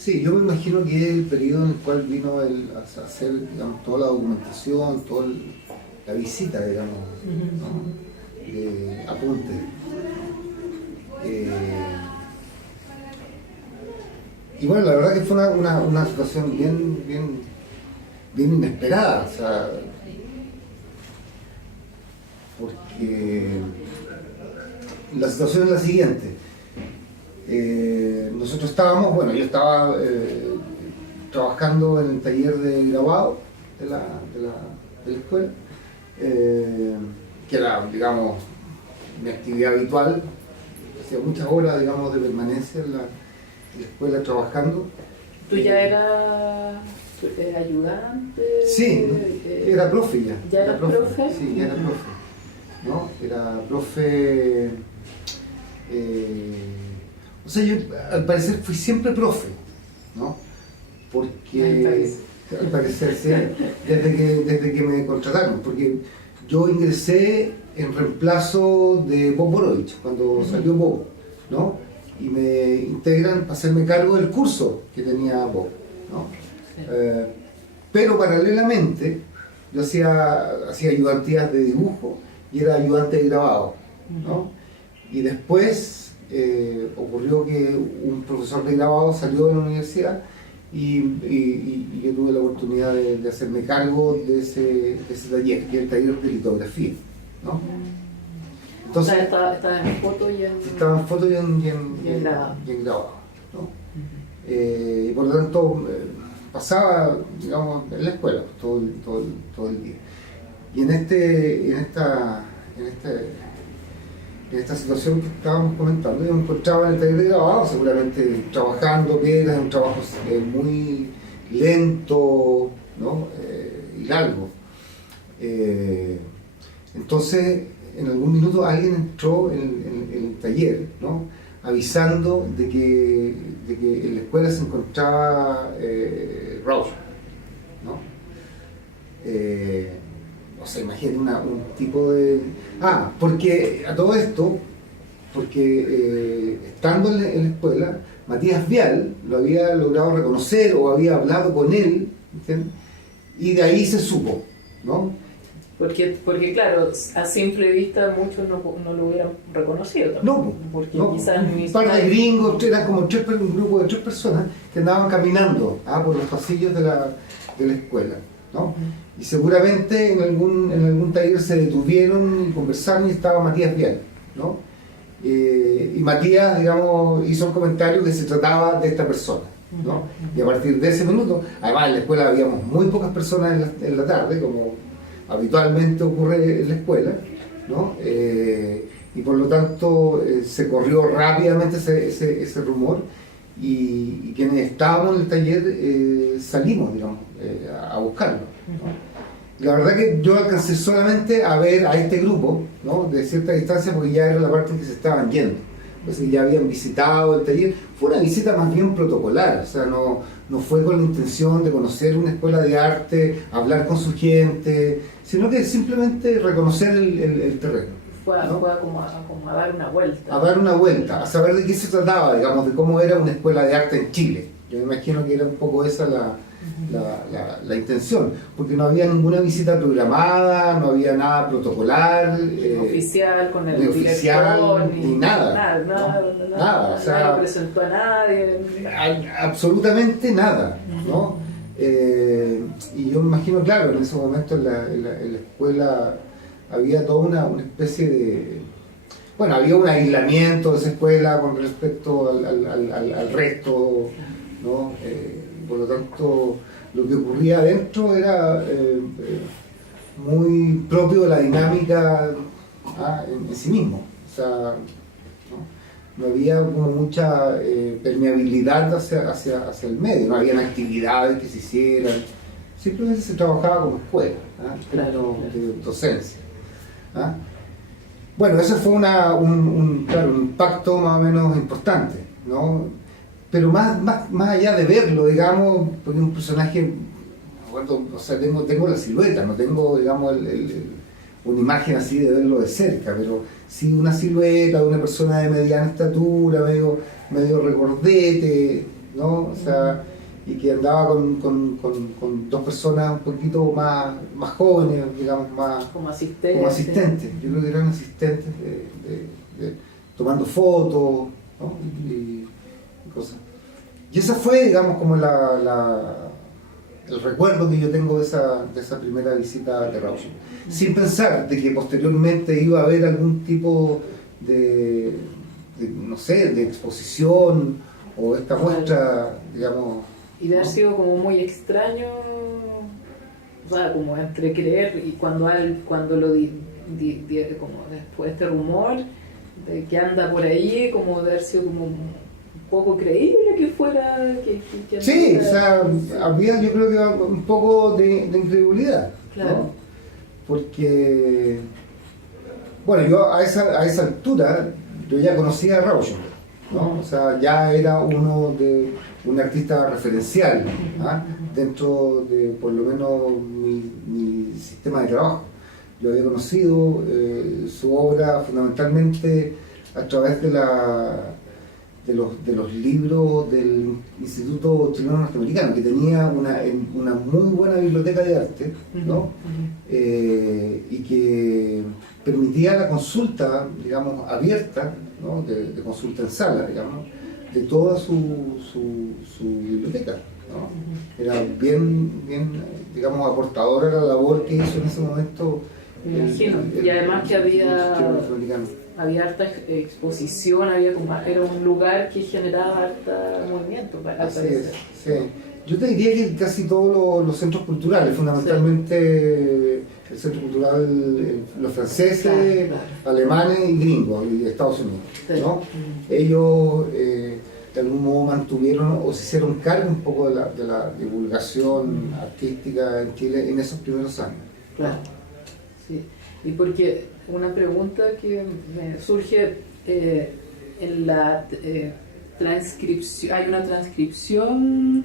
Sí, yo me imagino que es el periodo en el cual vino a hacer, digamos, toda la documentación, toda la visita, digamos, ¿no? De apuntes. Y bueno, la verdad que fue una situación bien inesperada, o sea, porque la situación es la siguiente. Nosotros estábamos, bueno, yo estaba trabajando en el taller de grabado de la escuela, que era, digamos, mi actividad habitual. Hacía muchas horas, digamos, de permanencia en la escuela trabajando. ¿Tú ya eras ayudante? Sí, era profe ya. ¿Ya eras profe? Sí, ya era profe, ¿no? Era profe. O sea, yo al parecer fui siempre profe, ¿no? Porque al parecer sí, desde que me contrataron, porque yo ingresé en reemplazo de Bob Borovich, cuando salió Bob, ¿no? Y me integran para hacerme cargo del curso que tenía Bob, ¿no? Sí. Pero paralelamente yo hacía ayudantías de dibujo y era ayudante de grabado, ¿no? Y después ocurrió que un profesor de grabado salió de la universidad y yo tuve la oportunidad de hacerme cargo de ese taller, que es el taller de litografía, ¿no? Entonces, estaba en foto y en... Estaba en foto y en grabado, ¿no? Y por lo tanto pasaba, digamos, en la escuela todo el día. Y en esta situación que estábamos comentando, yo me encontraba en el taller de grabado, seguramente trabajando piedras, un trabajo muy lento, ¿no? Y largo. Entonces, en algún minuto alguien entró en el taller, ¿no? Avisando de que en la escuela se encontraba Rausch, ¿no? O sea, imagínate un tipo de... porque a todo esto, porque estando en la escuela, Matías Vial lo había logrado reconocer o había hablado con él, ¿entiendes? Y de ahí se supo, ¿no? Porque claro, a simple vista muchos no lo hubieran reconocido también. No, porque no, quizás un par de gringos, eran como un grupo de 3 personas que andaban caminando por los pasillos de la escuela, ¿no? Y seguramente en algún taller se detuvieron y conversaron y estaba Matías Vial, ¿no? Y Matías, digamos, hizo un comentario que se trataba de esta persona, ¿no? Y a partir de ese minuto, además en la escuela habíamos muy pocas personas en la tarde, como habitualmente ocurre en la escuela, ¿no? Y por lo tanto se corrió rápidamente ese rumor y quienes estábamos en el taller salimos, digamos, a buscarlo, ¿no? La verdad que yo alcancé solamente a ver a este grupo, ¿no? De cierta distancia, porque ya era la parte en que se estaban yendo. Entonces ya habían visitado el taller. Fue una visita más bien protocolar, o sea, no fue con la intención de conocer una escuela de arte, hablar con su gente, sino que simplemente reconocer el terreno. Fue como a dar una vuelta. A dar una vuelta, a saber de qué se trataba, digamos, de cómo era una escuela de arte en Chile. Yo me imagino que era un poco esa la intención, porque no había ninguna visita programada, no había nada protocolar, oficial, con el director, ni nada. Nada, o sea, nadie presentó a nadie. Absolutamente nada, ¿no? Y yo me imagino, claro, en ese momento en la escuela había toda una especie de... Bueno, había un aislamiento de esa escuela con respecto al resto, ¿no? Por lo tanto, lo que ocurría adentro era muy propio de la dinámica en sí mismo. O sea, no había como mucha permeabilidad hacia el medio, no habían actividades que se hicieran, simplemente se trabajaba como escuela, claro, de docencia. Bueno, ese fue un impacto más o menos importante, ¿no? Pero más allá de verlo, digamos, porque un personaje, o sea, tengo la silueta, no tengo, digamos, una imagen así de verlo de cerca, pero sí una silueta de una persona de mediana estatura, medio regordete, ¿no? O sea, y que andaba con dos personas un poquito más jóvenes, digamos, más como como asistentes. Yo creo que eran asistentes tomando fotos, ¿no? y cosas. Y esa fue, digamos, como el recuerdo que yo tengo de esa primera visita a Rauschenberg. Sin pensar de que posteriormente iba a haber algún tipo no sé, de exposición o esta muestra, digamos. Y de haber ¿no? sido como muy extraño, o sea, como entre creer y cuando lo como después este rumor de que anda por ahí, como de haber sido como un poco creíble que fuera que sí, o sea, sí. había yo creo que un poco de incredulidad, Claro. ¿no? Porque bueno, yo a esa altura yo ya conocía a Rauschenberg, ¿no? O sea, ya era un artista referencial, ¿ah? Dentro de por lo menos mi sistema de trabajo. Yo había conocido su obra fundamentalmente a través de los libros del Instituto Chileno Norteamericano, que tenía una muy buena biblioteca de arte, ¿no? Y que permitía la consulta, digamos, abierta, ¿no? de consulta en sala, digamos, de toda su biblioteca, ¿no? Era bien, digamos, aportadora la labor que hizo en ese momento. Me imagino. Y además que había harta exposición, era un lugar que generaba harta movimiento, al parecer. Sí. Yo te diría que casi todos los centros culturales, fundamentalmente el centro cultural, los franceses, claro. alemanes y gringos, y de Estados Unidos, Sí. ¿no? Ellos de algún modo mantuvieron o se hicieron cargo un poco de la divulgación artística en Chile en esos primeros años. Claro, sí. Y porque una pregunta que me surge en la transcripción, hay una transcripción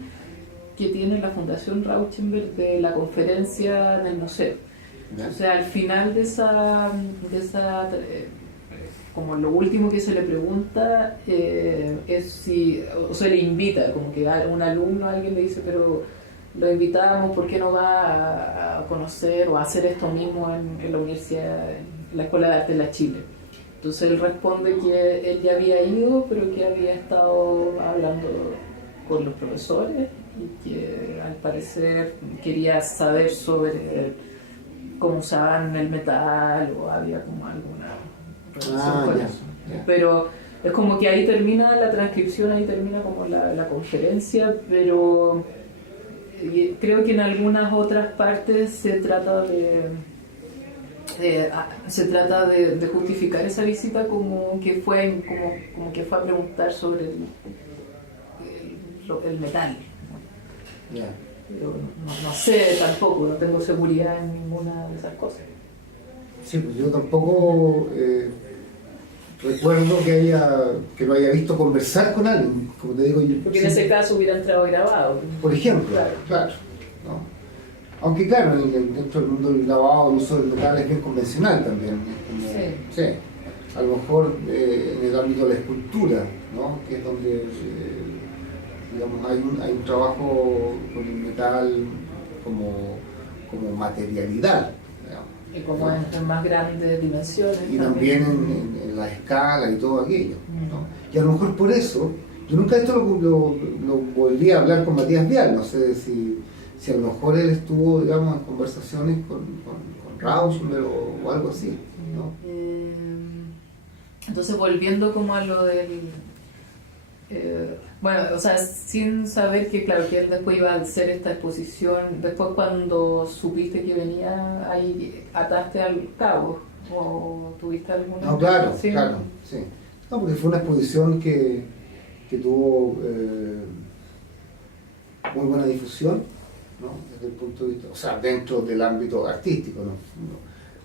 que tiene la Fundación Rauschenberg de la conferencia del museo. ¿Ya? O sea, al final de esa como lo último que se le pregunta es si, o se le invita, como que a un alumno, alguien le dice, pero lo invitamos, ¿por qué no va a conocer o a hacer esto mismo en la universidad, en la Escuela de Arte de la Chile? Entonces él responde que él ya había ido, pero que había estado hablando con los profesores y que al parecer quería saber sobre cómo usaban el metal o había como alguna relación con eso. Ya. Pero es como que ahí termina la transcripción, ahí termina como la conferencia, pero creo que en algunas otras partes se trata de justificar esa visita como que fue a preguntar sobre el metal. Ya. Pero no sé tampoco, no tengo seguridad en ninguna de esas cosas. Sí, pues yo tampoco recuerdo que lo haya visto conversar con alguien, como te digo yo. Porque en ese caso hubiera entrado grabado. Por ejemplo, claro. ¿no? Aunque claro, dentro del mundo del grabado el uso del metal es bien convencional también. Sí. A lo mejor en el ámbito de la escultura, ¿no? Que es donde digamos, hay un trabajo con el metal como materialidad. Digamos, y como en más grandes dimensiones. Y también en la escala y todo aquello, ¿no? Y a lo mejor por eso, yo nunca esto lo volví a hablar con Matías Vial, no sé si a lo mejor él estuvo, digamos, en conversaciones con Rauschenberg o algo así, ¿no? Entonces, volviendo como a lo del... bueno, o sea, sin saber que, claro, que él después iba a hacer esta exposición, después cuando supiste que venía, ahí ataste al cabo, o tuviste alguna... No, claro, ¿sí? claro, sí. No, porque fue una exposición que tuvo muy buena difusión, ¿no? Desde el punto de vista, o sea, dentro del ámbito artístico,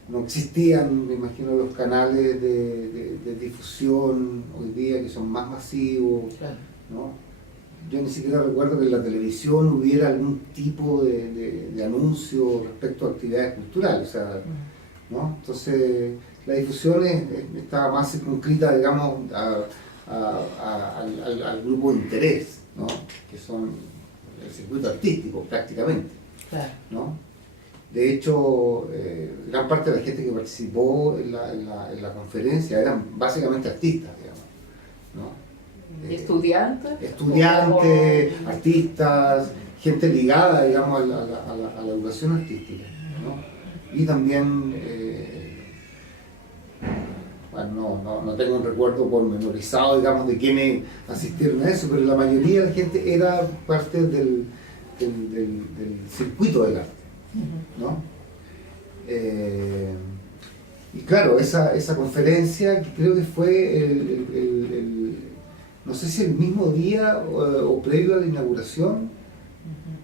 no existían, me imagino, los canales de difusión hoy día que son más masivos, claro. ¿no? Yo ni siquiera recuerdo que en la televisión hubiera algún tipo de anuncio respecto a actividades culturales, o sea, ¿no? Entonces la difusión estaba más circunscrita, digamos, al grupo de interés, ¿no? Que son el circuito artístico prácticamente, Claro. ¿no? De hecho, gran parte de la gente que participó en la conferencia eran básicamente artistas, digamos, ¿no? ¿Y estudiantes? Estudiantes, artistas, gente ligada, digamos, a la educación artística, ¿no? Y también, bueno, no tengo un recuerdo pormenorizado, digamos, de quiénes asistieron a eso, pero la mayoría de la gente era parte del circuito del arte, ¿no? Y claro, esa conferencia que creo que fue no sé si el mismo día o previo a la inauguración,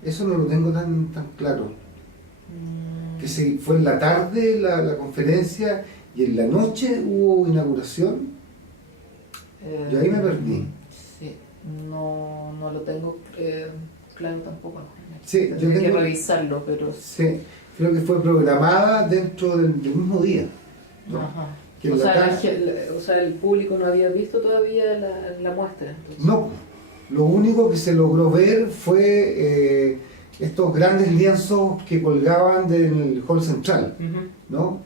eso no lo tengo tan claro. Que fue en la tarde la conferencia y en la noche hubo inauguración. Yo ahí me perdí. Sí, no lo tengo claro tampoco. ¿No? Sí, yo Tengo que tengo, revisarlo, pero... sí, creo que fue programada dentro del mismo día, ¿no? Ajá. Que en O la sea, tarde- o sea, el público no había visto todavía la muestra. Entonces. No, lo único que se logró ver fue estos grandes lienzos que colgaban del hall central, Ujú. ¿no?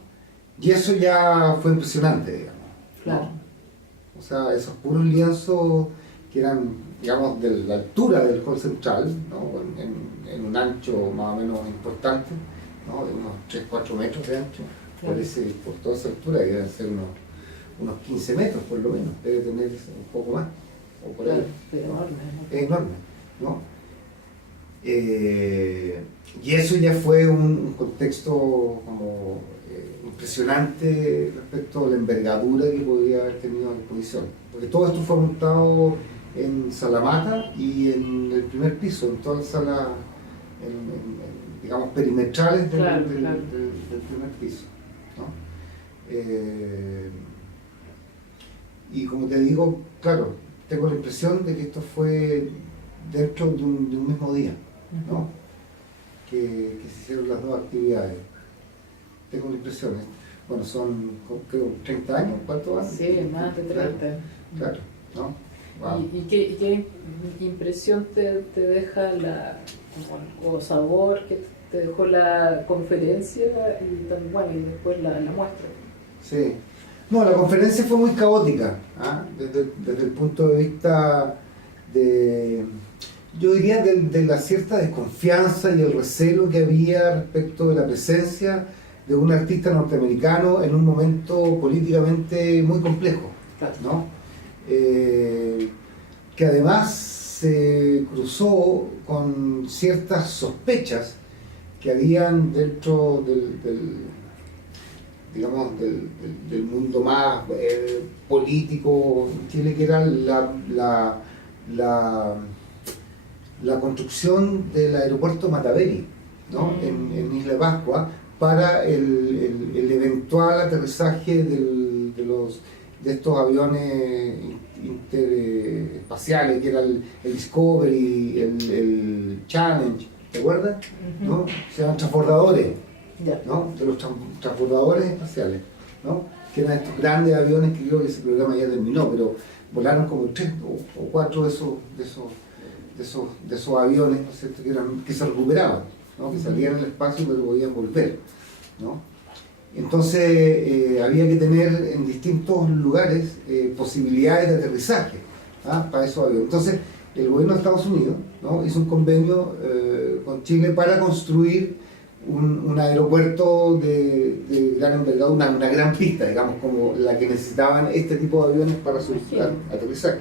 Y eso ya fue impresionante, digamos, ¿no? Claro. O sea, esos puros lienzos que eran, digamos, de la altura del hall central, ¿no? En un ancho más o menos importante, ¿no? De unos 3-4 metros de ancho, Claro. por toda esa altura, que deben ser unos 15 metros por lo menos, debe tener un poco más, o por Claro, ahí, pero ¿no? enorme, ¿no? Es enorme, ¿no? Y eso ya fue un contexto como impresionante respecto a la envergadura que podía haber tenido la exposición, porque todo esto fue montado en Salamata y en el primer piso, en todas las salas, digamos, perimetrales Claro, del claro. primer piso, ¿no? Y como te digo, claro, tengo la impresión de que esto fue dentro de un mismo día, ¿no? Que se hicieron las dos actividades. Tengo la impresión, bueno, son creo 30 años, ¿cuántos años? Sí, más de 30. Claro, ¿no? Wow. ¿Y qué impresión te deja o sabor que te dejó la conferencia y, bueno, y después la muestra? Sí. No, la conferencia fue muy caótica, ¿ah? Desde el punto de vista yo diría de la cierta desconfianza y el recelo que había respecto de la presencia de un artista norteamericano en un momento políticamente muy complejo, Claro. ¿no? Que además se cruzó con ciertas sospechas que habían dentro digamos, del mundo más político en Chile, que era la construcción del aeropuerto Mataveri, ¿no? En Isla de Pascua, para el eventual aterrizaje de estos aviones interespaciales, que era el Discovery, el Challenge, ¿te acuerdas? ¿No? Se llaman transbordadores, Ya. ¿no? De los transbordadores espaciales, ¿no? Que eran estos grandes aviones que creo que ese programa ya terminó, pero volaron como 3 o 4 de esos aviones, ¿no es cierto? Que se recuperaban, ¿no? Que salían al espacio pero podían volver, ¿no? Entonces había que tener en distintos lugares posibilidades de aterrizaje, ¿ah? Para esos aviones. Entonces el gobierno de Estados Unidos, ¿no? Hizo un convenio con Chile para construir un aeropuerto de gran envergadura, una gran pista, digamos, como la que necesitaban este tipo de aviones para su aterrizaje.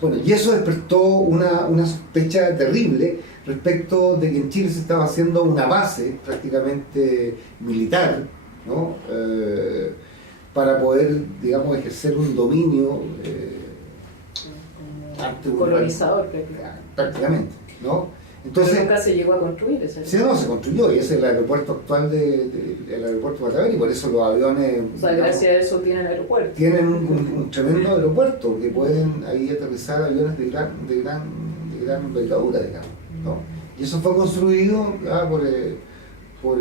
Bueno, y eso despertó una sospecha terrible respecto de que en Chile se estaba haciendo una base prácticamente militar, ¿no? Para poder, digamos, ejercer un dominio ante un Colonizador, prácticamente, ¿no? Entonces, Entonces, nunca se llegó a construir ese sí, no, se construyó y ese es el aeropuerto actual el aeropuerto Mataveri, y por eso los aviones, o sea, gracias a eso tienen aeropuerto. tienen un tremendo aeropuerto que pueden ahí aterrizar aviones de gran envergadura, digamos, ¿no? Y eso fue construido por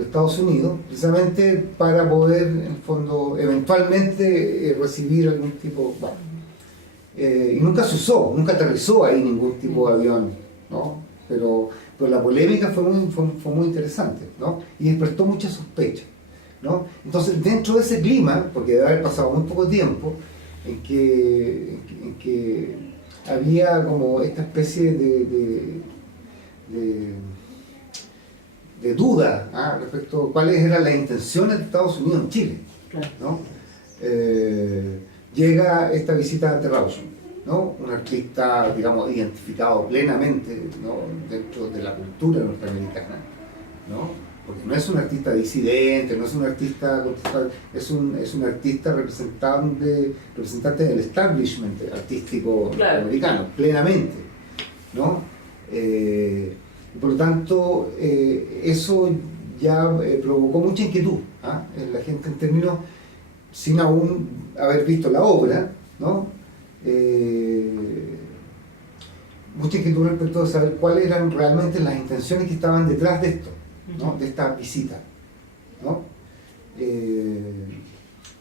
Estados Unidos, precisamente para poder, en el fondo, eventualmente recibir algún tipo, bueno, y nunca se usó, nunca aterrizó ahí ningún tipo de avión, ¿no? Pero la polémica fue muy interesante, ¿no? Y despertó mucha sospecha, ¿no? Entonces, dentro de ese clima, porque debe haber pasado muy poco tiempo, en que había como esta especie de duda, respecto a cuáles eran las intenciones de Estados Unidos en Chile, ¿no? Llega esta visita a Terrausum, ¿no? Un artista, digamos, identificado plenamente, ¿no? Dentro de la cultura norteamericana, ¿no? Porque no es un artista disidente, no es un artista contestable, es un artista representante del establishment artístico norteamericano, plenamente, ¿no? Por lo tanto, eso ya provocó mucha inquietud en la gente, en términos, sin aún haber visto la obra, ¿no? Mucha inquietud respecto de saber cuáles eran realmente las intenciones que estaban detrás de esto, ¿no? De esta visita, ¿no?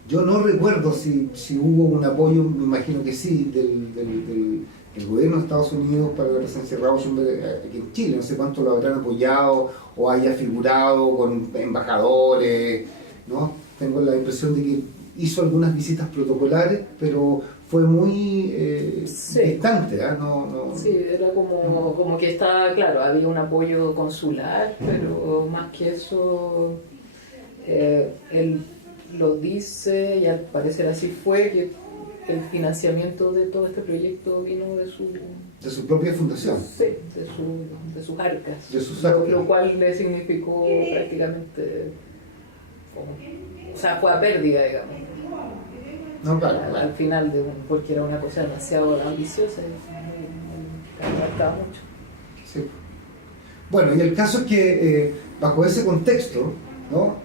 Yo no recuerdo si hubo un apoyo, me imagino que sí, del gobierno de Estados Unidos para la presencia de Rauschenberg aquí en Chile. No sé cuánto lo habrán apoyado o haya figurado con embajadores, ¿no? Tengo la impresión de que hizo algunas visitas protocolares, pero fue muy distante, Sí, era como que estaba, claro, había un apoyo consular, pero más que eso, él lo dice, y al parecer así fue, que el financiamiento de todo este proyecto vino de su propia fundación. Sí, de sus arcas. De sus arcas. Lo cual le significó prácticamente, o sea, fue a pérdida, digamos. No, claro, al final, porque era una cosa demasiado ambiciosa y abarcaba mucho. Sí. Bueno, y el caso es que bajo ese contexto, ¿no?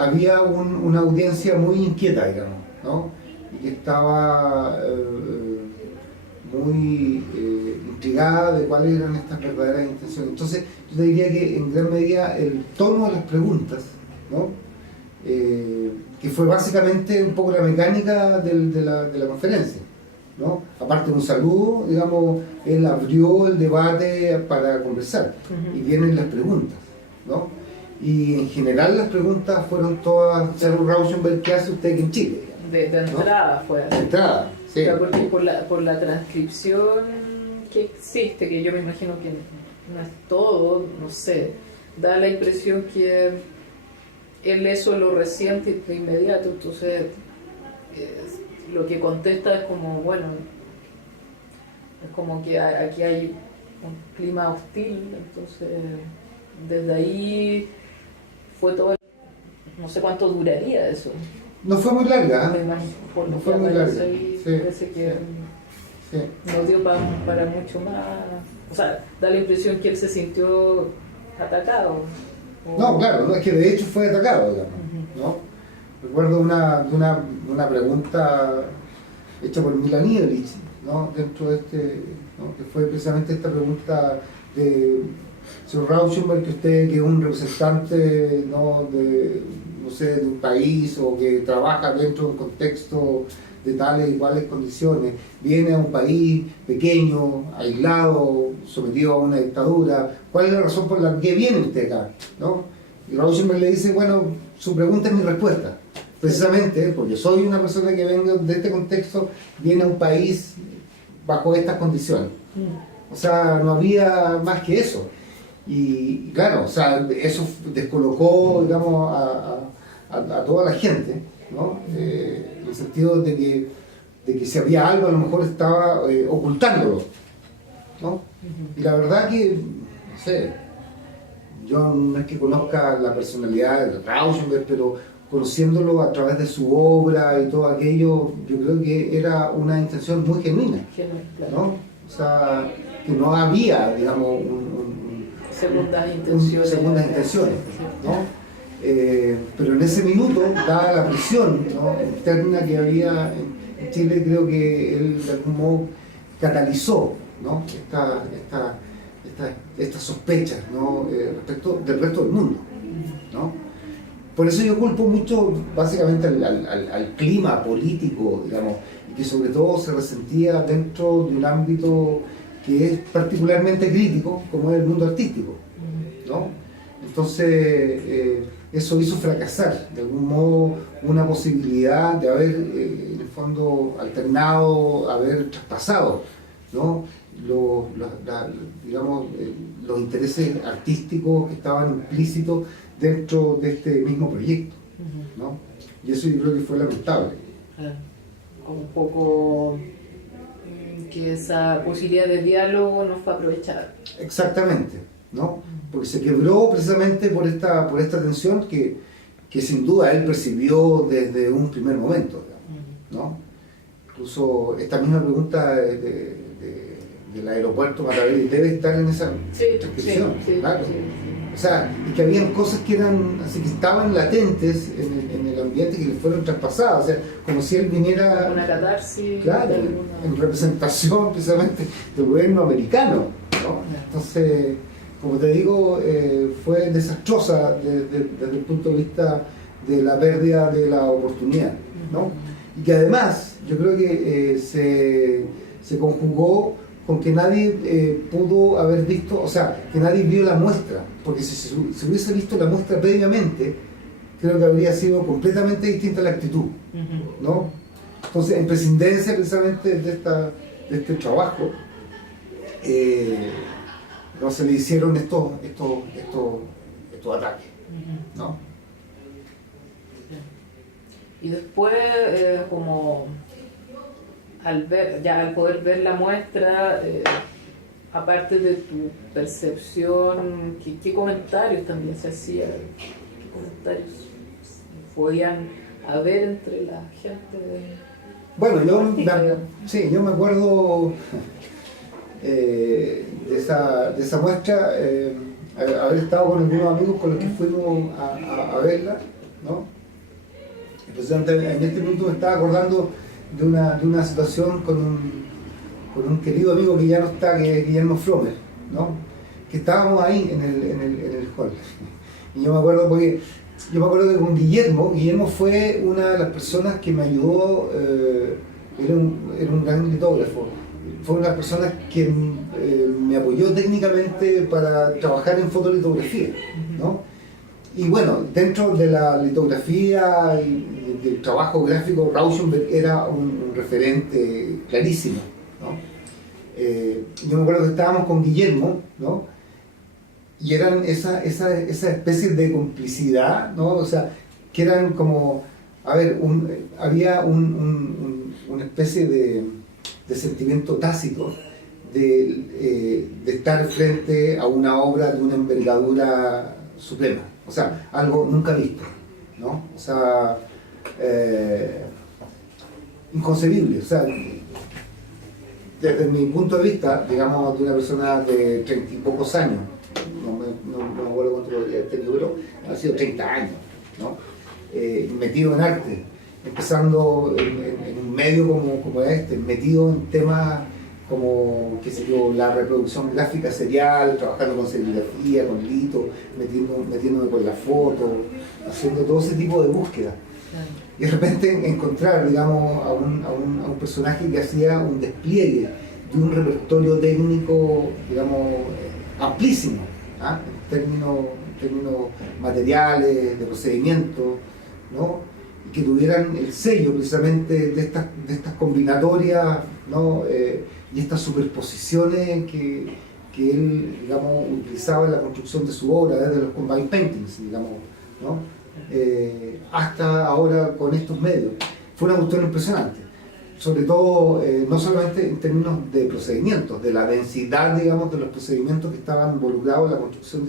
Había una audiencia muy inquieta, digamos, ¿no? Y que estaba muy intrigada de cuáles eran estas verdaderas intenciones. Entonces, yo te diría que en gran medida el tono de las preguntas, ¿no? Que fue básicamente un poco la mecánica de la conferencia, ¿no? Aparte de un saludo, digamos, él abrió el debate para conversar, y vienen las preguntas, ¿no? Y en general las preguntas fueron todas: señor Rauschenberg, ¿qué hace usted aquí en Chile? De entrada, ¿no? Fue así. De entrada, sí. Pero porque por la transcripción que existe, que yo me imagino que no es todo, no sé, da la impresión que él eso lo resiente de inmediato, entonces lo que contesta es como, bueno, es como que aquí hay un clima hostil, entonces desde ahí fue todo, no sé cuánto duraría eso. No fue muy larga, no fue muy larga. Parece que no dio para mucho más, o sea, da la impresión que él se sintió atacado. No, claro, no, es que de hecho fue atacado, digamos, ¿no? Recuerdo una pregunta hecha por Milan Ivlich, ¿no? Dentro de ¿no? Que fue precisamente esta pregunta de señor Rauschenberg, que usted, que es un representante, ¿no? de un país, o que trabaja dentro de un contexto de tales y cuales condiciones, viene a un país pequeño, aislado, sometido a una dictadura, ¿cuál es la razón por la que viene usted acá? ¿No? Y Rauschenberg le dice, bueno, su pregunta es mi respuesta, precisamente porque soy una persona que vengo de este contexto, viene a un país bajo estas condiciones. O sea, no había más que eso. Y claro, o sea, eso descolocó, digamos, a toda la gente, ¿no? En el sentido de que si había algo, a lo mejor estaba ocultándolo, ¿no? Y la verdad que, no sé, yo no es que conozca la personalidad de Rauschenberg, pero conociéndolo a través de su obra y todo aquello, yo creo que era una intención muy genuina, ¿no? O sea, que no había, digamos, segundas intenciones, ¿no? Pero en ese minuto, dada la presión, ¿no? interna que había en Chile, creo que él de algún modo catalizó, ¿no? estas sospechas, ¿no? Respecto del resto del mundo, ¿no? Por eso yo culpo mucho básicamente al clima político, digamos, que sobre todo se resentía dentro de un ámbito que es particularmente crítico, como es el mundo artístico, ¿no? Entonces, eso hizo fracasar, de algún modo, una posibilidad de haber, en el fondo, alternado, haber traspasado, ¿no? Digamos, los intereses artísticos que estaban implícitos dentro de este mismo proyecto, ¿no? Y eso yo creo que fue lamentable. Claro. Un poco que esa posibilidad de diálogo no fue aprovechada. Exactamente, ¿no? Porque se quebró precisamente por esta tensión que sin duda él percibió desde un primer momento, ¿no? Incluso esta misma pregunta del aeropuerto Matavelli debe estar en esa transcripción, claro. O sea, y que habían cosas que eran, así que estaban latentes en el ambiente que le fueron traspasadas, o sea, como si él viniera, una catarsis, claro, en representación precisamente del gobierno americano, ¿no? Entonces, como te digo, fue desastrosa desde el punto de vista de la pérdida de la oportunidad, ¿no? Y que además, yo creo que se conjugó con que nadie pudo haber visto, o sea, que nadie vio la muestra, porque si se hubiese visto la muestra previamente, creo que habría sido completamente distinta la actitud, ¿no? Entonces, en prescindencia precisamente de este trabajo, no se le hicieron estos ataques, ¿no? Y después, como al poder ver la muestra, aparte de tu percepción, ¿qué comentarios también se hacían? ¿Qué comentarios podían haber entre la gente? Bueno, yo me acuerdo de esa muestra, haber estado con algunos amigos con los que fuimos a verla, ¿no? Entonces, en este punto me estaba acordando de una situación con un querido amigo que ya no está, que es Guillermo Fromer, ¿no? Que estábamos ahí en el hall. Y yo me acuerdo que con Guillermo fue una de las personas que me ayudó, era un gran litógrafo, fue una de las personas que me apoyó técnicamente para trabajar en fotolitografía, ¿no? Y bueno, dentro de la litografía y del trabajo gráfico, Rauschenberg era un referente clarísimo, ¿no? Yo me acuerdo que estábamos con Guillermo, ¿no? Y eran esa especie de complicidad, ¿no? O sea, que eran como, a ver, había una especie de sentimiento tácito de estar frente a una obra de una envergadura suprema, o sea, algo nunca visto, ¿no? O sea, inconcebible, o sea, desde mi punto de vista, digamos, de una persona de 30 y pocos años, no me acuerdo cuánto he tenido, pero ha sido 30 años, ¿no? Metido en arte, empezando en un medio como este, metido en temas como, qué sé yo, la reproducción gráfica serial, trabajando con serigrafía, con lito, metiéndome con la foto, haciendo todo ese tipo de búsqueda. Y de repente encontrar, digamos, a un personaje que hacía un despliegue de un repertorio técnico, digamos, amplísimo, ¿ah? en términos materiales, de procedimientos, ¿no? Y que tuvieran el sello precisamente de estas combinatorias, ¿no? Y estas superposiciones que él, digamos, utilizaba en la construcción de su obra, desde los combine paintings, digamos, ¿no? Hasta ahora con estos medios. Fue una cuestión impresionante, sobre todo no solamente en términos de procedimientos, de la densidad, digamos, de los procedimientos que estaban involucrados en la construcción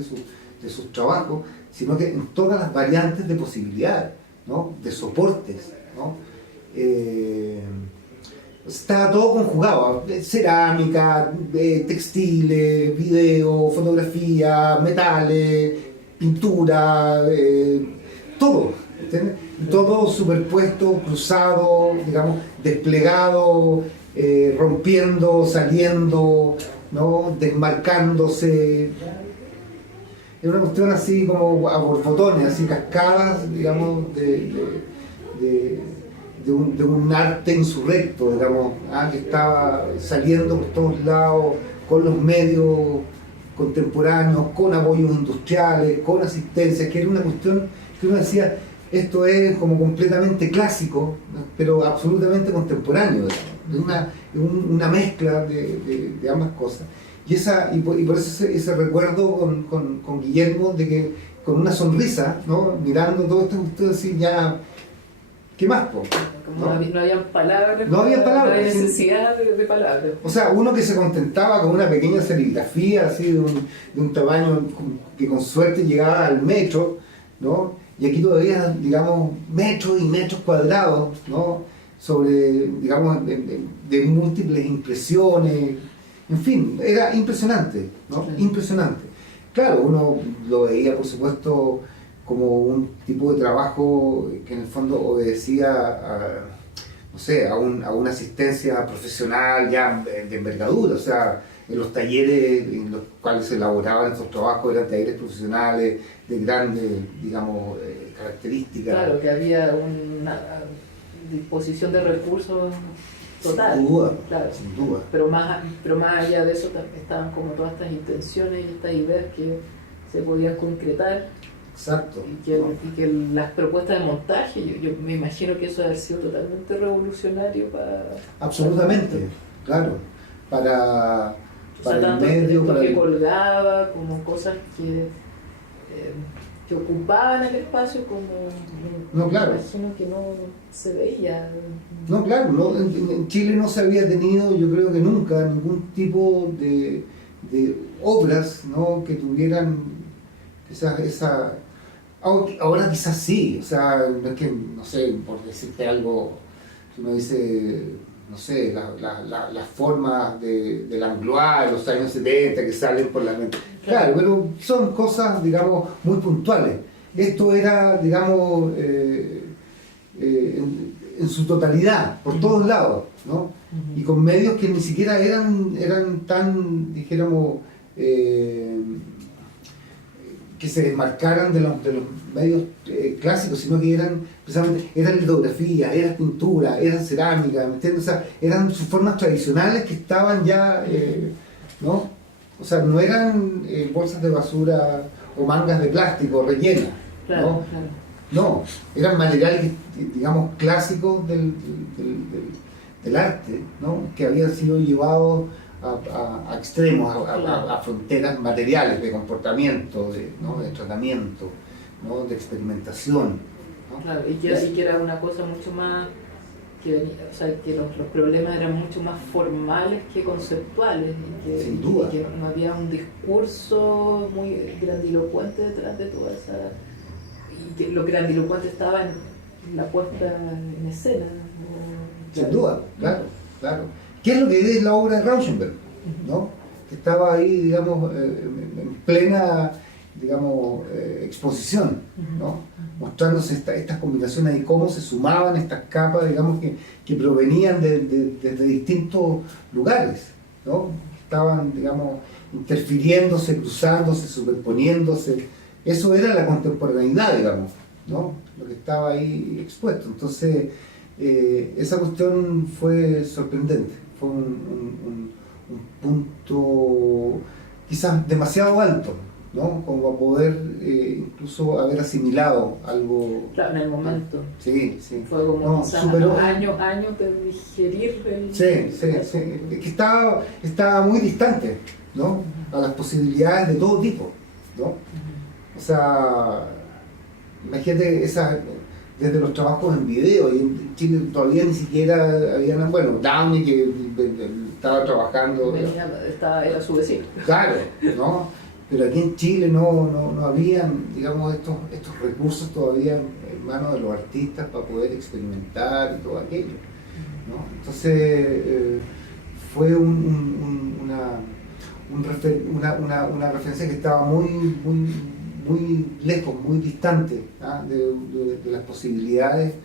de sus trabajos, sino que en todas las variantes de posibilidades, ¿no? De soportes, ¿no? Estaba todo conjugado, cerámica, textiles, video, fotografía, metales, pintura, todo, ¿entiendes? Todo superpuesto, cruzado, digamos, desplegado, rompiendo, saliendo, ¿no? Desmarcándose. Era una cuestión así como a borbotones, así cascadas, digamos, de de un arte insurrecto, digamos, que estaba saliendo por todos lados, con los medios contemporáneos, con apoyos industriales, con asistencia, que era una cuestión que uno decía, esto es como completamente clásico, ¿no? Pero absolutamente contemporáneo, una mezcla de ambas cosas. Y por eso ese recuerdo con Guillermo, de que con una sonrisa, ¿no? Mirando todo esto, usted decía, ya, ¿qué más? Como no había palabras, no había palabras, no había necesidad de palabras. O sea, uno que se contentaba con una pequeña serigrafía, así de un tamaño que con suerte llegaba al metro, ¿no? Y aquí todavía, digamos, metros y metros cuadrados, ¿no? Sobre, digamos, de múltiples impresiones. En fin, era impresionante, ¿no? Sí. Impresionante. Claro, uno lo veía, por supuesto, como un tipo de trabajo que en el fondo obedecía a una asistencia profesional ya de envergadura. O sea, en los talleres en los cuales se elaboraban estos trabajos eran talleres profesionales de grandes, digamos, características. Claro, que había una disposición de recursos total. Sin duda, claro. Sin duda. Pero más allá de eso estaban como todas estas intenciones y estas ideas que se podían concretar. Exacto. Y que las propuestas de montaje, yo me imagino que eso ha sido totalmente revolucionario para... Absolutamente, claro. Para tanto el medio, para que colgaba, como cosas que ocupaban el espacio, como... No, claro. Me imagino que no se veía. No, claro, no, en Chile no se había tenido, yo creo que nunca, ningún tipo de obras, ¿no? Que tuvieran esa... Ahora quizás sí, o sea, no es que, no sé, por decirte algo, si uno dice, no sé, las formas del Langlois de los años 70 que salen por la mente. Claro, pero son cosas, digamos, muy puntuales. Esto era, digamos, en su totalidad, por todos lados, ¿no? Y con medios que ni siquiera eran tan, dijéramos, que se desmarcaran de los medios clásicos, sino que eran precisamente litografía, eran pintura, eran cerámica, ¿me entiendes? O sea, eran sus formas tradicionales que estaban ya, ¿no? O sea, no eran bolsas de basura o mangas de plástico rellenas, claro, ¿no? Claro. No, eran materiales, digamos, clásicos del arte, ¿no? Que habían sido llevados a extremos, a fronteras materiales de comportamiento, ¿no? De tratamiento, ¿no? De experimentación, ¿no? Claro, y que era una cosa mucho más, que los problemas eran mucho más formales que conceptuales, Sin duda. Y que no había un discurso muy grandilocuente detrás de toda esa... Y que lo grandilocuente estaba en la puesta en escena, ¿no? Sin duda, claro. ¿Qué es lo que es la obra de Rauschenberg? ¿No? Que estaba ahí, digamos, en plena, digamos, exposición, ¿no? Mostrándose estas combinaciones y cómo se sumaban estas capas, digamos, que provenían de distintos lugares, ¿no? Estaban, digamos, interfiriéndose, cruzándose, superponiéndose. Eso era la contemporaneidad, digamos, ¿no? Lo que estaba ahí expuesto. Entonces, esa cuestión fue sorprendente, fue un punto quizás demasiado alto, ¿no? Como para poder incluso haber asimilado algo. Claro, en el momento. Sí. Fue como superó años de digerir el... Sí. Es que estaba muy distante, ¿no? A las posibilidades de todo tipo, ¿no? O sea, imagínate desde los trabajos en video, y en Chile todavía ni siquiera habían, bueno, Downey que estaba trabajando. Era su vecino. Claro, ¿no? Pero aquí en Chile no habían, digamos, estos recursos todavía en manos de los artistas para poder experimentar y todo aquello, ¿no? Entonces, fue una referencia que estaba muy lejos, muy distante, ¿ah? de las posibilidades,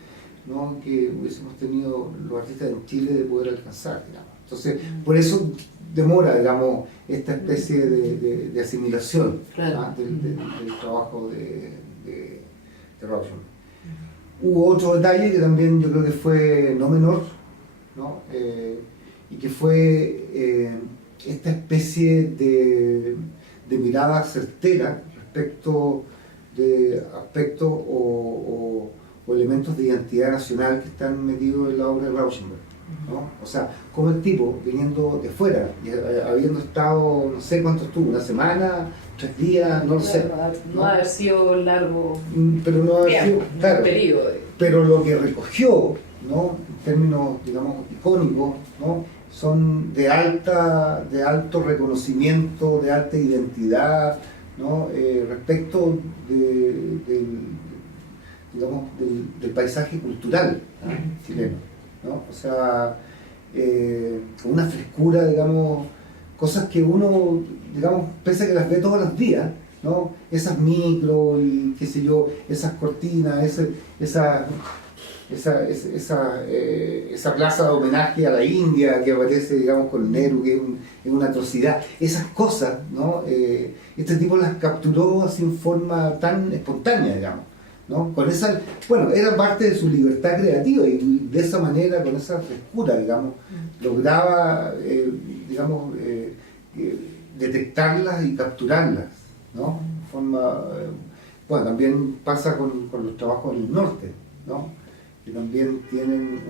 ¿no? Que hubiésemos tenido los artistas en Chile de poder alcanzar, digamos. Entonces, por eso demora, digamos, esta especie de asimilación, claro. ¿ah? del trabajo de Rauschenberg. Hubo otro detalle que también yo creo que fue no menor, ¿no? Y que fue esta especie de mirada certera respecto de aspectos o elementos de identidad nacional que están metidos en la obra de Rauschenberg, ¿no? O sea, como el tipo, viniendo de fuera, y habiendo estado, no sé cuánto estuvo, una semana, 3 días, no lo sé. No haber sido largo, pero no haber sido, claro, periodo. pero lo que recogió, ¿no? En términos, digamos, icónicos, ¿no? Son de alto reconocimiento, de alta identidad, ¿no? Respecto digamos, del paisaje cultural, ¿no? Chileno, ¿no? O sea, con una frescura, digamos, cosas que uno, digamos, pese a que las ve todos los días, ¿no? Esas micros y qué sé yo, esas cortinas, esa plaza de homenaje a la India que aparece, digamos, con Nehru, que es una atrocidad. Esas cosas, ¿no? Este tipo las capturó así en forma tan espontánea, digamos, ¿no? Con esa, bueno, era parte de su libertad creativa y de esa manera, con esa frescura, digamos, lograba, digamos, detectarlas y capturarlas, ¿no? De forma, bueno, también pasa con los trabajos en el norte, ¿no? Que también tienen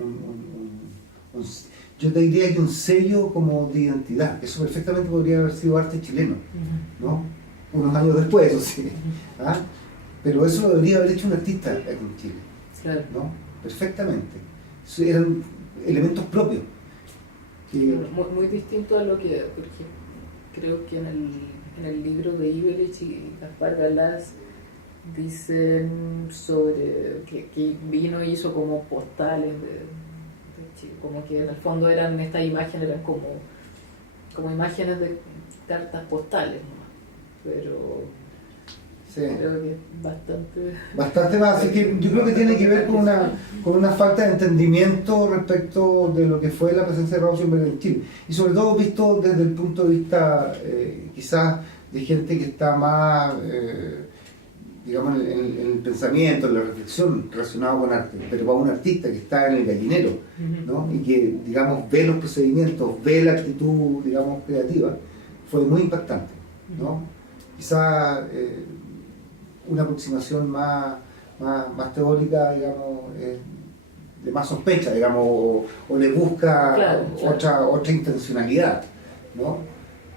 yo te diría que un sello como de identidad, que eso perfectamente podría haber sido arte chileno, ¿no? Unos años después, o sí, ¿ah? Pero eso lo debería haber hecho un artista aquí en Chile, Claro. ¿no? Perfectamente. Eso eran elementos propios. Muy distinto a lo que, porque creo que en el libro de Ibelich y Gaspar Galás dicen sobre que vino y hizo como postales de Chile, como que en el fondo eran estas imágenes, eran como imágenes de cartas postales, ¿no? Pero Sí. creo que es Bastante más, así que yo creo que tiene que ver con una falta de entendimiento respecto de lo que fue la presencia de Rauschenberg en Chile. Y sobre todo visto desde el punto de vista quizás de gente que está más, digamos, en el pensamiento, en la reflexión relacionada con arte, pero para un artista que está en el gallinero, ¿no? Y que, digamos, ve los procedimientos, ve la actitud, digamos, creativa, fue muy impactante, ¿no? Quizás una aproximación más teórica, digamos, de más sospecha, digamos, o le busca claro. otra intencionalidad, ¿no?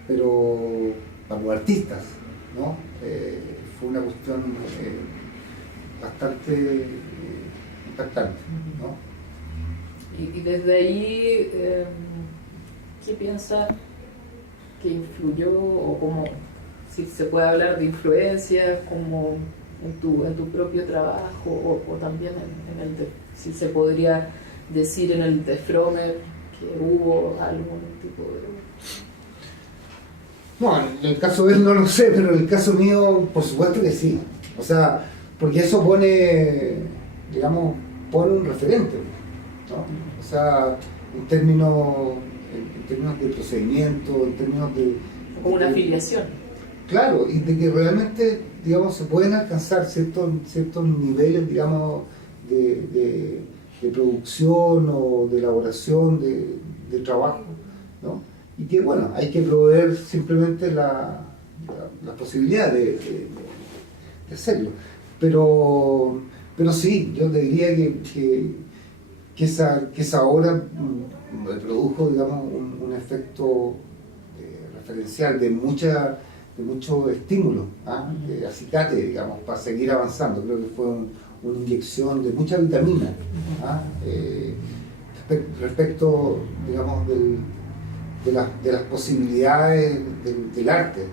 Pero para los artistas, ¿no? Fue una cuestión bastante impactante, ¿no? Y desde ahí, ¿qué piensa que influyó o cómo, si se puede hablar de influencia, como en tu propio trabajo o también en el de, si se podría decir en el de Fromer que hubo algún tipo de... No, en el caso de él no lo sé, pero en el caso mío, por supuesto que sí. O sea, porque eso pone, digamos, pone un referente, ¿no? O sea, en términos de procedimiento, en términos de... Como una afiliación. Claro, y de que realmente, digamos, se pueden alcanzar ciertos niveles, digamos, de producción o de elaboración de trabajo, ¿no? Y que, bueno, hay que proveer simplemente la posibilidad de hacerlo. Pero sí, yo te diría que esa obra me produjo, digamos, un efecto referencial de mucho estímulo, de acicate, digamos, para seguir avanzando. Creo que fue una inyección de mucha vitamina respecto, digamos, de las posibilidades del arte,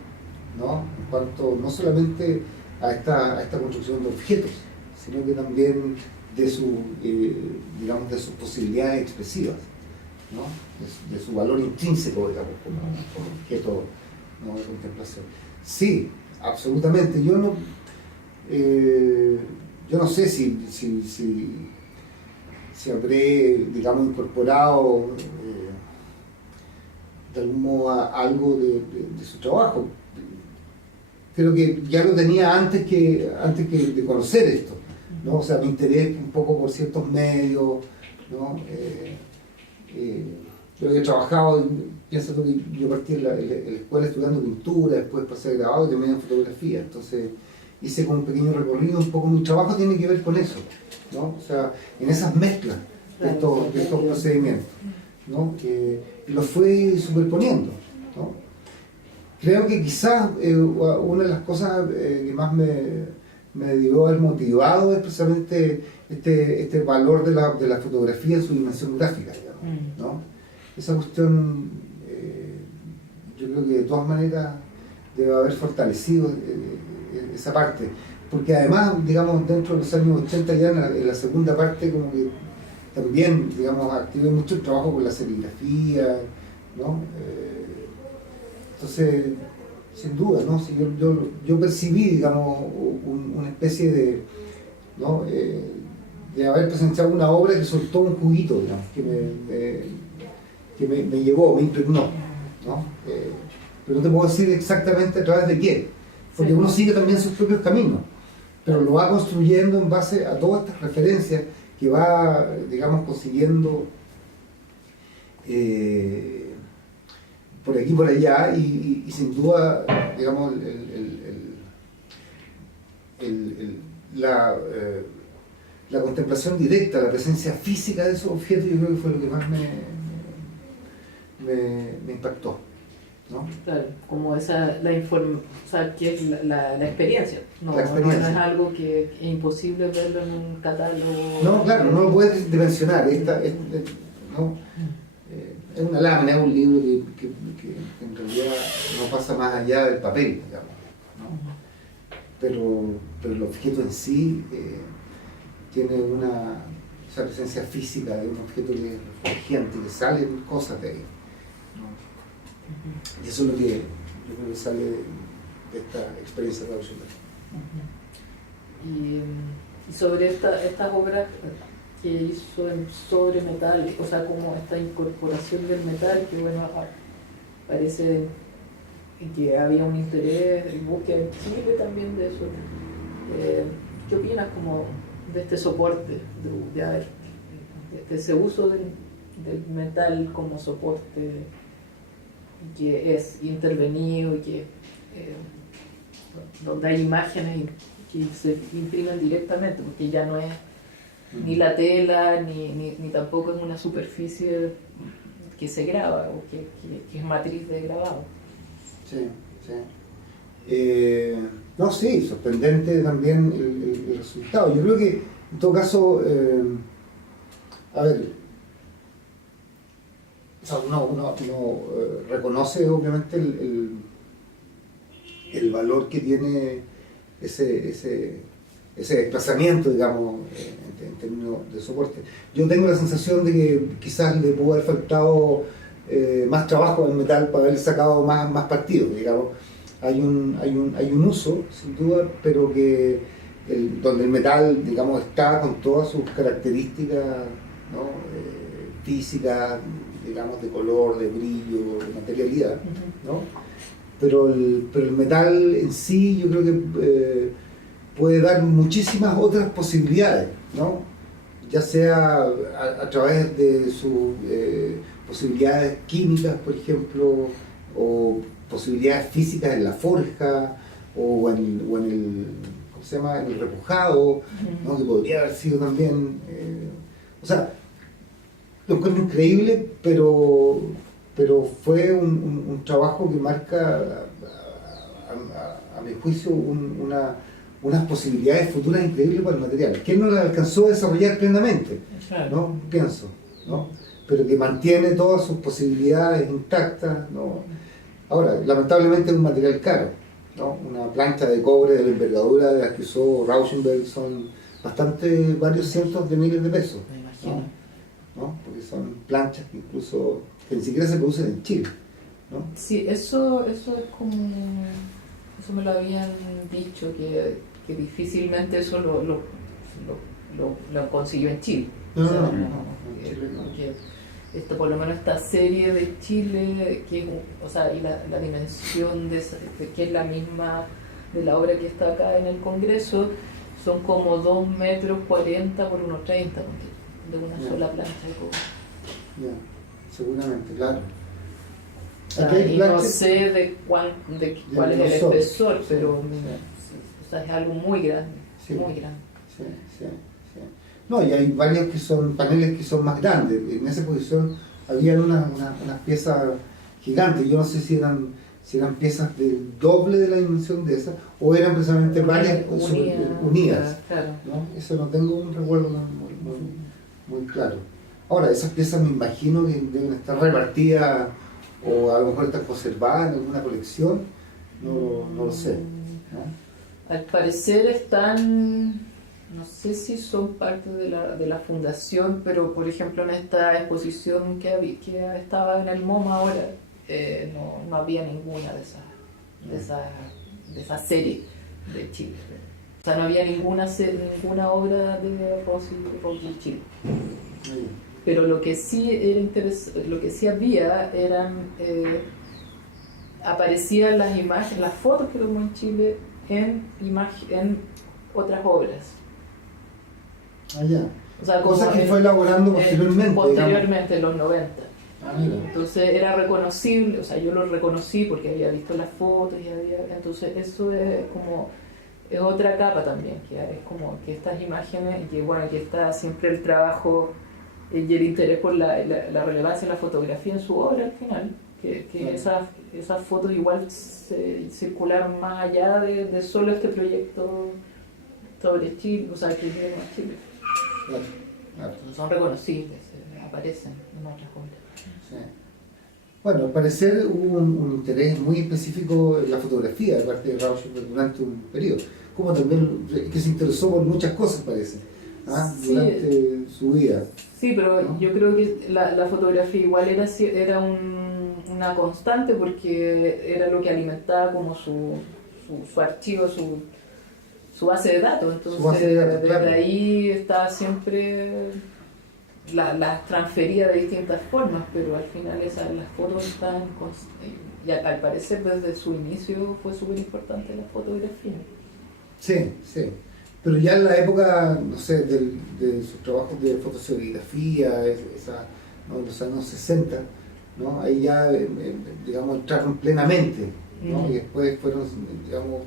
¿no? En cuanto no solamente a esta construcción de objetos, sino que también de digamos, de sus posibilidades expresivas, ¿no? De su valor intrínseco, digamos, como objeto, ¿no?, de contemplación. Sí, absolutamente. Yo no sé si habré, digamos, incorporado de algún modo algo de su trabajo. Creo que ya lo tenía antes que de conocer esto, ¿no? O sea, mi interés un poco por ciertos medios, ¿no? Yo he trabajado, pienso que yo partí en la escuela estudiando pintura, después pasé a grabado y terminé en fotografía, entonces hice como un pequeño recorrido, un poco mi trabajo tiene que ver con eso, ¿no? O sea, en esas mezclas de estos procedimientos, ¿no? Y los fui superponiendo, ¿no? Creo que quizás una de las cosas que más me debió haber motivado es precisamente este valor de la fotografía en su dimensión gráfica, digamos, ¿no? Esa cuestión, yo creo que de todas maneras debe haber fortalecido esa parte, porque además, digamos, dentro de los años 80 ya en la segunda parte como que también, digamos, activé mucho el trabajo con la serigrafía, ¿no? Entonces, sin duda, ¿no? Si yo percibí, digamos, una especie de, ¿no? De haber presentado una obra que soltó un juguito, digamos, que me llevó, me impregnó, ¿no? Pero no te puedo decir exactamente a través de qué, porque uno sigue también sus propios caminos, pero lo va construyendo en base a todas estas referencias que va, digamos, consiguiendo por aquí y por allá, y sin duda, digamos, la contemplación directa, la presencia física de esos objetos, yo creo que fue lo que más me impactó, ¿no? Claro, como o sea, que es la experiencia, no, La experiencia. No es algo que es imposible verlo en un catálogo. No, claro, no lo puedes dimensionar, ¿no? Es una lámina, es un libro que en realidad no pasa más allá del papel, digamos, ¿no? Pero el objeto en sí tiene esa presencia física de un objeto que es refulgente, que salen cosas de ahí, ¿no? Y eso es lo que yo creo que sale de esta experiencia traduccional. Y sobre estas obras que hizo sobre metal, o sea, como esta incorporación del metal, que bueno, parece que había un interés en búsqueda en Chile también de eso. ¿Qué opinas como de este soporte, de ese uso del metal como soporte que es intervenido y que donde hay imágenes que se imprimen directamente, porque ya no es ni la tela, ni tampoco es una superficie que se graba o que es matriz de grabado? Sí, sí. No, sí, sorprendente también el resultado. Yo creo que en todo caso, a ver, o sea, uno reconoce obviamente el valor que tiene ese desplazamiento, digamos, en términos de soporte. Yo tengo la sensación de que quizás le pudo haber faltado más trabajo en metal para haber sacado más partido, digamos. Hay un uso, sin duda, pero que donde el metal, digamos, está con todas sus características, ¿no? Físicas, digamos, de color, de brillo, de materialidad, ¿no? Pero el metal en sí yo creo que puede dar muchísimas otras posibilidades, ¿no? Ya sea a través de sus posibilidades químicas, por ejemplo, o posibilidades físicas en la forja, o en el ¿cómo se llama?, en el repujado, ¿no? Que podría haber sido también, o sea, lo encuentro increíble, pero fue un trabajo que marca, a mi juicio, unas posibilidades futuras increíbles para el material, que él no las alcanzó a desarrollar plenamente, ¿no? Pienso, ¿no? Pero que mantiene todas sus posibilidades intactas, ¿no? Ahora, lamentablemente es un material caro, ¿no? Una plancha de cobre de la envergadura de las que usó Rauschenberg son varios cientos de miles de pesos, Me imagino. ¿no? Porque son planchas que ni siquiera se producen en Chile, ¿no? Sí, eso es como, eso me lo habían dicho, que difícilmente eso lo consiguió en Chile. No, O sea, no. que por lo menos esta serie de Chile, o sea, y la dimensión de que es la misma de la obra que está acá en el Congreso, son como 2,40 metros por 1,30 de una Ya. sola plancha de cobre. Ya, seguramente, claro. O sea, Aquí hay y no planchas- sé de cuál es el grosor. espesor, Sí, pero sí. o sea, es algo muy grande, Sí. muy grande. Sí, sí, sí. No, y hay varios que son paneles que son más grandes. En esa posición había unas piezas gigantes. Yo no sé si eran piezas del doble de la dimensión de esas o eran precisamente varias unidas. Claro. ¿No? Eso no tengo un recuerdo muy claro. Ahora, esas piezas me imagino que deben estar repartidas o a lo mejor están conservadas en alguna colección. No lo sé. ¿No? Al parecer están, no sé si son parte de la fundación, pero por ejemplo en esta exposición que estaba en el MoMA ahora, no había ninguna de esa serie de Chile. O sea, no había ninguna obra de Rosy Chile. Pero lo que sí era lo que sí había eran aparecían las imágenes, las fotos que tomó en Chile en otras obras. O sea, Cosas que fue elaborando posteriormente. Posteriormente, en los 90. Mira. Entonces era reconocible, o sea, yo lo reconocí porque había visto las fotos entonces eso es otra capa también, que es como que estas imágenes, y que bueno, que está siempre el trabajo y el interés por la relevancia de la fotografía en su obra al final, que esas fotos igual se circularon más allá de solo este proyecto sobre Chile, o sea, que viene a Chile. Claro. Entonces son reconocibles, aparecen en otras obras. Sí. Bueno, al parecer hubo un interés muy específico en la fotografía de parte de Rauschenberg durante un periodo, como también que se interesó por muchas cosas, parece, Sí. durante su vida. Sí, pero ¿no? yo creo que la fotografía igual era una constante porque era lo que alimentaba como su archivo, su base de datos. Entonces, Su base de datos, desde claro. ahí estaba siempre las transfería de distintas formas, pero al final las fotos están y al parecer desde su inicio fue súper importante la fotografía. Sí, sí. Pero ya en la época, no sé, de sus trabajos de fotoserigrafía, ¿no? En los años 60, ¿no? Ahí ya, digamos, entraron plenamente, ¿no? Y después fueron, digamos,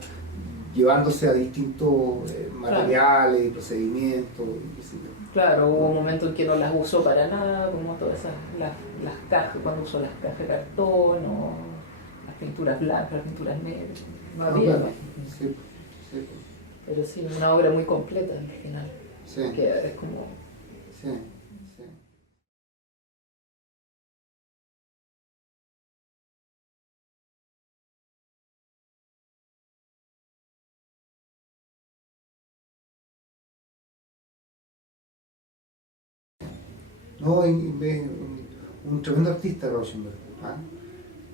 llevándose a distintos materiales y procedimientos. Claro, hubo un momento en que no las usó para nada, como todas las cajas, cuando usó las cajas de cartón, o las pinturas blancas, las pinturas negras, no había. Claro. Sí, sí. Pero sí, una obra muy completa al final, Sí, que es como... sí, sí. No, un tremendo artista Rauschenberg, ¿ah?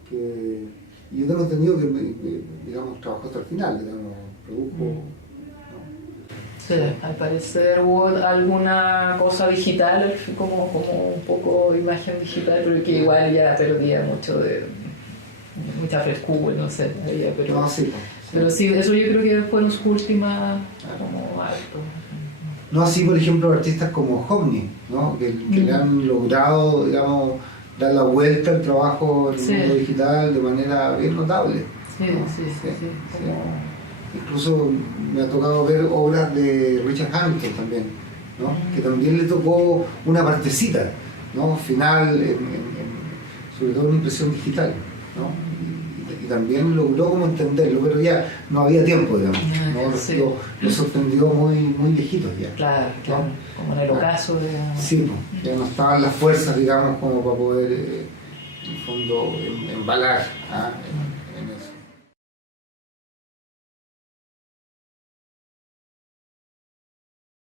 Que y yo tengo entendido que, digamos, trabajó hasta el final, digamos, produjo. ¿no? Sí, al parecer hubo alguna cosa digital, como un poco imagen digital, pero que igual ya perdía mucha frescura, no sé, pero... No, sí, Pero sí, eso yo creo que fueron sus últimas como actos. No así, por ejemplo, artistas como Homni, ¿no? que le han logrado, digamos, dar la vuelta al trabajo en el mundo digital de manera bien notable. Sí, ¿no? sí. Como... Incluso me ha tocado ver obras de Richard Hamilton también, ¿no? Que también le tocó una partecita, ¿no? Final, sobre todo en impresión digital, ¿no? Y también logró como entenderlo, pero ya no había tiempo, digamos, ¿no? Lo sorprendió muy viejitos ya. Claro, ¿no? Como en el ocaso de... Sí, pues, ya no estaban las fuerzas, digamos, como para poder, en el fondo, embalar, ¿ah?